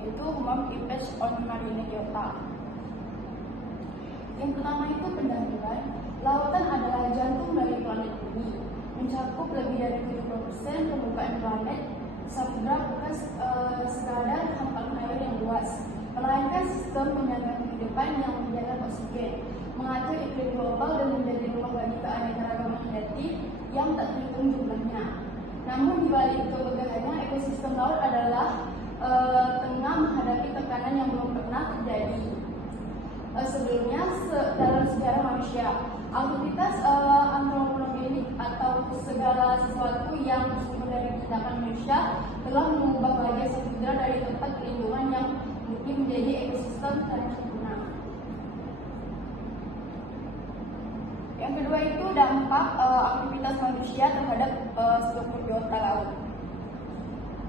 yaitu Human Impact on Marine Biota. Yang pertama itu pendahuluan. Lautan adalah jantung dari planet bumi, mencakup lebih dari 70% permukaan planet. Samudra bukan sekadar hamparan air yang luas, melainkan sistem penyangga kehidupan yang menyediakan oksigen, mengatur iklim global dan menjadi rumah bagi keanekaragaman hayati yang tak terhitung jumlahnya. Namun di balik kemegahannya, ekosistem laut adalah tengah menghadapi tekanan yang belum pernah terjadi sebelumnya dalam sejarah manusia. Aktivitas antropogenik atau segala sesuatu yang bersumber dari tindakan manusia telah mengubah bagian samudra dari tempat perlindungan yang mungkin menjadi ekosistem tanah sempurna. Yang kedua itu dampak aktivitas manusia terhadap struktur biota laut.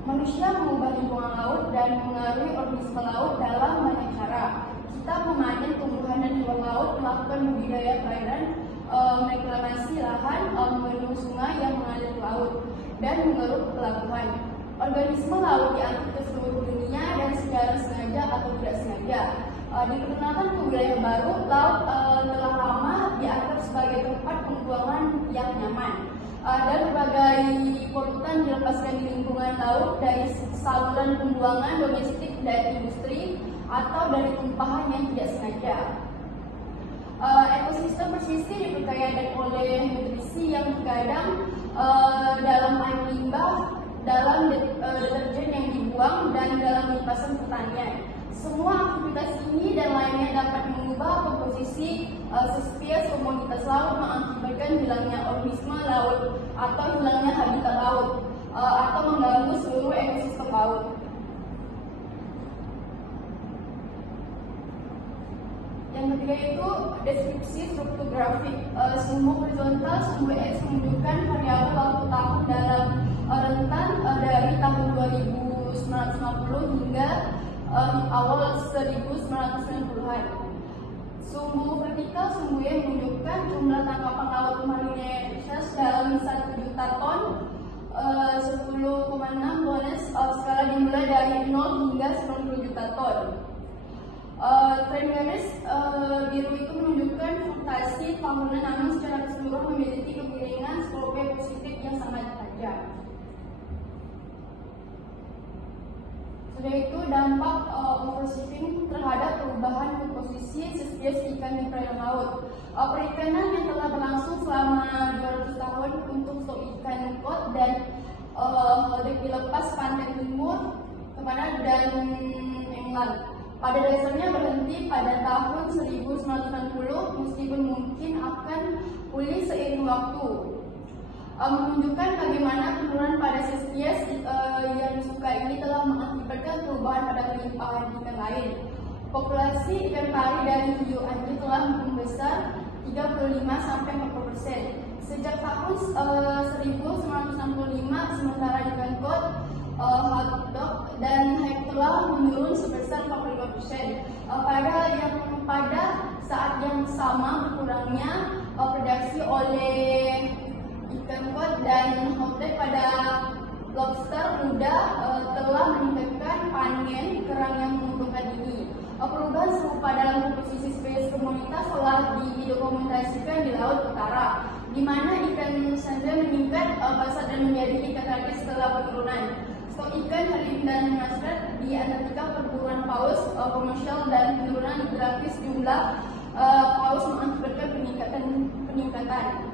Manusia mengubah lingkungan laut dan mengaruhi organisme laut dalam banyak cara. Kita memanen tumbuhan dan hewan laut, melakukan budidaya perairan, reklamasi lahan, membendung sungai yang mengalir ke laut, dan mengeruk pelabuhan. Organisme laut diangkut ke seluruh dunia dan secara sengaja atau tidak sengaja. Diperkenalkan ke wilayah baru, laut telah lama dianggap sebagai tempat pembuangan yang nyaman. Dan berbagai polutan dilepaskan di lingkungan laut dari saluran pembuangan domestik dan industri atau dari tumpahan yang tidak sengaja. Ekosistem pesisir diperkaya oleh nutrisi yang terkadang dalam air limbah, dalam deterjen yang dibuang, dan dalam limpasan pertanian. Semua aktivitas ini dan lainnya dapat mengubah komposisi spesies komoditas laut, mengakibatkan hilangnya organisme laut atau hilangnya habitat laut atau mengganggu seluruh ekosistem laut. Yang ketiga itu deskripsi struktur grafik. Sumbu horizontal, sumbu X menunjukkan variabel waktu tahun dalam rentan dari tahun 2950 hingga awal 1990-an. Sumbu vertikal, sumbu Y menunjukkan jumlah tangkapan laut marine research dalam 1 juta ton, 10,6 bonus skala dimulai dari 0 hingga 90 juta ton. Tren garis biru itu menunjukkan fluktuasi tahunan, namun secara keseluruhan memiliki kemiringan slope positif yang sangat tajam. Sudah itu dampak overfishing terhadap perubahan komposisi spesies ikan di perairan laut. Perikanan yang telah berlangsung selama 200 tahun untuk stok ikan kod dan dilepas pantai timur kepada dan England. Pada dasarnya berhenti pada tahun 1960, meskipun mungkin akan pulih seiring waktu. Menunjukkan bagaimana penurunan pada spesies yang disukai ini telah mengakibatkan perubahan pada kelimpahan ikan lain. Populasi ikan pari dari hiu anjing telah membesar 35-40%. Sejak tahun 1965, sementara ikan kod, hotdog, dan hake telah menurun sebesar 45%. Pada saat yang sama berkurangnya prediksi oleh ikan kod dan hotdog pada lobster muda telah meningkatkan panen kerang yang menguntungkan ini. Perubahan serupa dalam komposisi spesies komunitas telah didokumentasikan di Laut Utara, di mana ikan sandra meningkat pesat dan menjadi ikan target setelah penurunan. Stok ikan harim dan muskrat di Antartika, perburuan paus komersial, dan penurunan grafis jumlah paus mengakibatkan peningkatan.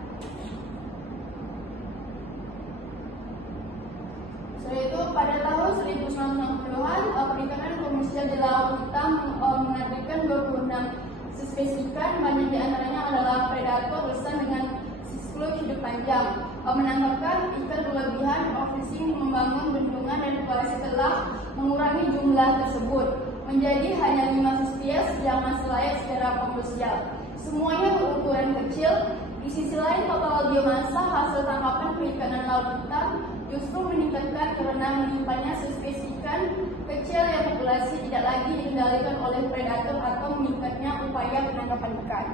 Setelah itu, pada tahun 1960-an, perikanan komersial di Laut Hitam menargetkan 26 spesies ikan, banyak di antaranya adalah predator besar dengan siklus hidup panjang. Menangkapkan ikan berlebihan, overfishing, membangun bendungan dan populasi telah mengurangi jumlah tersebut menjadi hanya 5 spesies yang masih layak secara komersial. Semuanya berukuran kecil. Di sisi lain, total biomasa hasil tangkapan perikanan Laut Hitam justru meningkatkan karena menimpanya spesies ikan kecil yang populasi tidak lagi dikendalikan oleh predator atau meningkatnya upaya penangkapan ikan.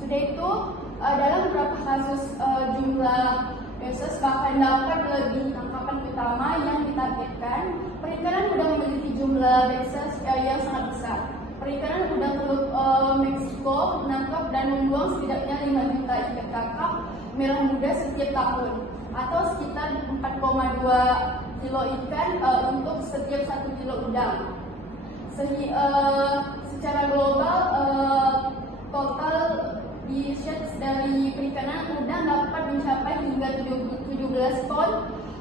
Sudah itu, dalam beberapa kasus jumlah spesies bahkan dapat melebihi tangkapan utama yang ditargetkan. Perikanan udang memiliki jumlah spesies yang sangat besar. Perikanan udang Teluk Meksiko menangkap dan membuang setidaknya 5 juta ikan kakap merah muda setiap tahun, atau sekitar 4,2 kilo ikan untuk setiap 1 kilo udang. Secara global, total diets dari perikanan udang dapat mencapai hingga 17 ton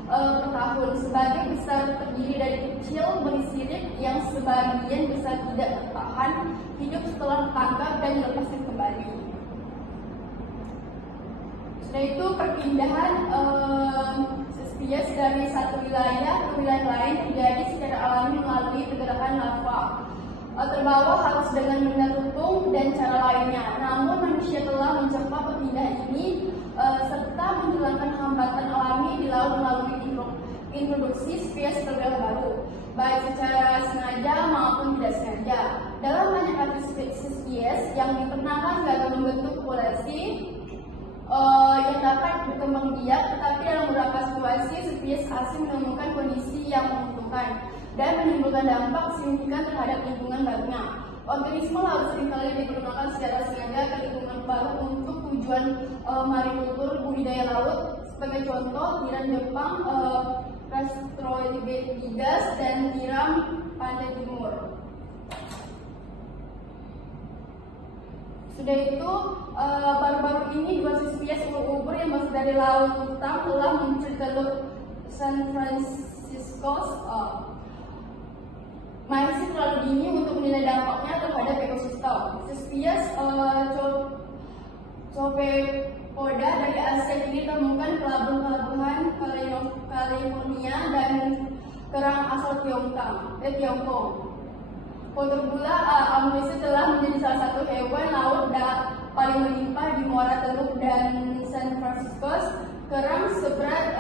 per tahun. Sebagian besar terdiri dari kecil bersirip yang sebagian besar tidak bertahan hidup setelah ditangkap dan dilepaskan kembali. Setelah itu perpindahan spesies dari satu wilayah ke wilayah lain terjadi secara alami melalui pergerakan larva. Terbawa harus dengan benda tutung dan cara lainnya. Namun manusia telah mencoba perpindahan ini serta menghilangkan hambatan alami di laut melalui introduksi spesies baru, baik secara sengaja maupun tidak sengaja. Dalam banyak arti spesies yang dipernahkan gagal membentuk populasi yang dapat berkembang biak, tetapi dalam beberapa situasi spesies asing menemukan kondisi yang menguntungkan dan menimbulkan dampak signifikan terhadap lingkungan barunya. Organisme laut seringkali digunakan secara sengaja ke lingkungan baru untuk tujuan marikultur budidaya laut. Sebagai contoh, tiram Jepang, Castroides dan tiram pantai timur. Sudah itu, baru-baru ini dua spesies ubur-ubur yang masuk dari laut hitam telah muncul di Teluk San Francisco. Masih terlalu dini untuk menilai dampaknya terhadap ekosistem. Spesies Copepoda dari Asia ini ditemukan pelabuhan California dan kerang asal Tiongkok. Portugula Amnesia telah menjadi salah satu hewan laut paling melimpah di muara Teluk dan San Francisco. Kerang seberat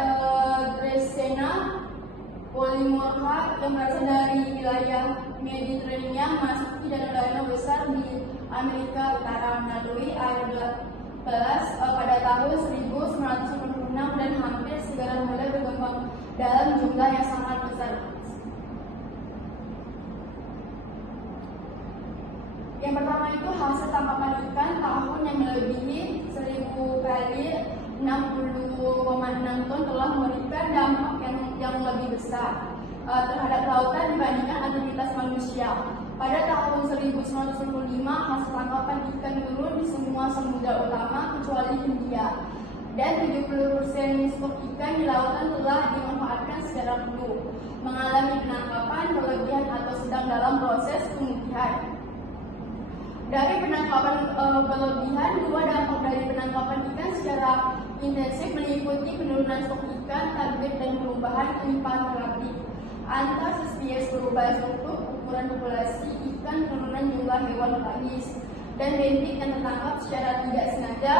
Dreissena polymorpha yang berasal dari wilayah Mediterania memasuki danau-danau besar di Amerika Utara melalui air belas pada tahun 1996 dan hampir segera mulai berkembang dalam jumlah yang sangat besar. Yang pertama itu hasil tangkapan ikan tahun yang melebihi 1000 kali 60,6 ton telah memberikan dampak yang lebih besar terhadap lautan dibandingkan aktivitas manusia. Pada tahun 1995, hasil tangkapan ikan turun di semua samudra utama kecuali Hindia, dan 70% stok ikan di lautan telah dimanfaatkan secara penuh, mengalami penangkapan berlebihan atau sedang dalam proses pemulihan. Dari penangkapan berlebihan, dua dampak dari penangkapan ikan secara intensif meliputi penurunan stok ikan, target, dan perubahan limpahan relatif antar spesies berubah bentuk, ukuran populasi ikan, penurunan jumlah hewan pelagis, dan bentik yang tertangkap secara tidak sengaja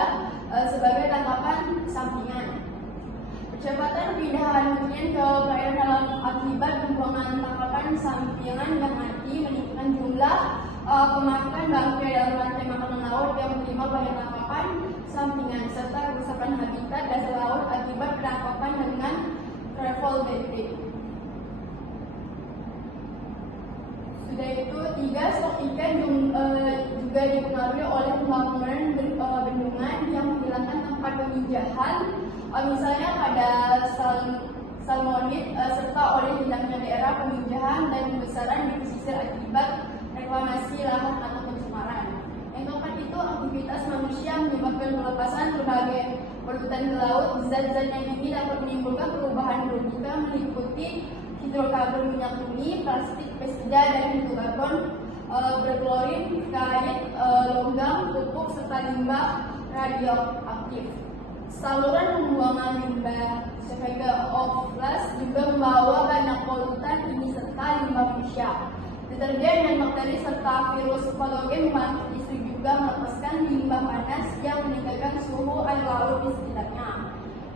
sebagai tangkapan sampingan. Percepatan pindahan nutrien ke perairan dalam akibat pembuangan tangkapan sampingan yang mati meningkatkan jumlah pemasukan bakteri dalam rantai makanan laut yang menerima banyak tangkapan sampingan serta kerusakan habitat dasar laut akibat penangkapan dengan travel baiting. Sudah itu, stok ikan juga dipengaruhi oleh pembangunan bendungan yang menghilangkan tempat peminjahan, misalnya pada salmonid, serta oleh hilangnya daerah peminjahan dan pembesaran di pesisir akibat reklamasi lahan atau pencemaran. Yang keempat itu, aktivitas manusia menyebabkan pelepasan berbagai polutan ke laut. Zat-zat yang ini dapat menimbulkan perubahan biologika meliputi hidrokarbon minyak bumi, plastik, pestisida, dan hidrokarbon berklorin, kait, logam, pupuk, serta limbah radioaktif. Saluran pembuangan limbah sebagai off-flush juga membawa banyak polutan ini serta limbah manusia. Deterjen dan bakteri serta virus patogen membantu istri juga melepaskan limbah panas yang meningkatkan suhu air laut di sekitarnya.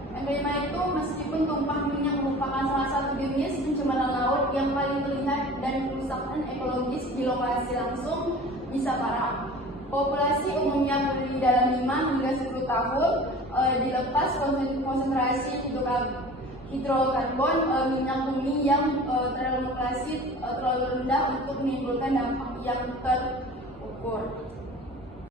Yang kelima itu, meskipun tumpah minyak merupakan salah satu jenis pencemaran laut yang paling terlihat dan kerusakan ekologis di lokasi langsung bisa parah. Populasi umumnya berdiri dalam 5 hingga 10 tahun dilepas konsentrasi hidrokarbon minyak bumi yang terlalu rendah untuk menimbulkan dampak yang terukur.